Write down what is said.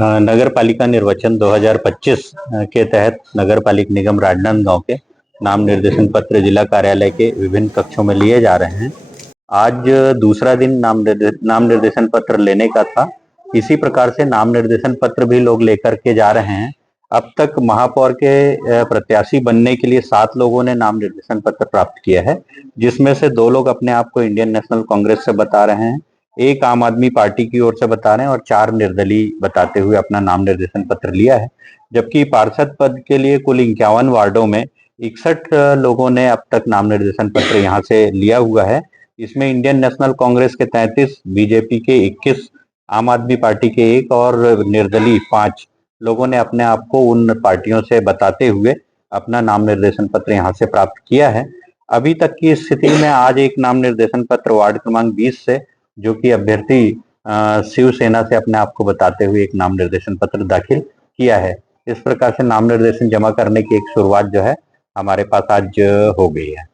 नगर पालिका निर्वाचन 2025 के तहत नगर पालिक निगम राजनांदगांव के नाम निर्देशन पत्र जिला कार्यालय के विभिन्न कक्षों में लिए जा रहे हैं। आज दूसरा दिन नाम निर्देशन पत्र लेने का था। इसी प्रकार से नाम निर्देशन पत्र भी लोग लेकर के जा रहे हैं। अब तक महापौर के प्रत्याशी बनने के लिए 7 लोगों ने नाम निर्देशन पत्र प्राप्त किया है, जिसमें से 2 लोग अपने आप को इंडियन नेशनल कांग्रेस से बता रहे हैं, एक आम आदमी पार्टी की ओर से बता रहे हैं और 4 निर्दलीय बताते हुए अपना नाम निर्देशन पत्र लिया है। जबकि पार्षद पद के लिए कुल 51 वार्डों में 61 लोगों ने अब तक नाम निर्देशन पत्र यहां से लिया हुआ है। इसमें इंडियन नेशनल कांग्रेस के 33, बीजेपी के 21, आम आदमी पार्टी के 1 और निर्दलीय 5 लोगों ने अपने आप को उन पार्टियों से बताते हुए अपना नाम निर्देशन पत्र यहां से प्राप्त किया है। अभी तक की स्थिति में आज एक नाम निर्देशन पत्र वार्ड क्रमांक 20 से, जो कि अभ्यर्थी शिवसेना से अपने आप को बताते हुए एक नाम निर्देशन पत्र दाखिल किया है। इस प्रकार से नाम निर्देशन जमा करने की एक शुरुआत जो है हमारे पास आज हो गई है।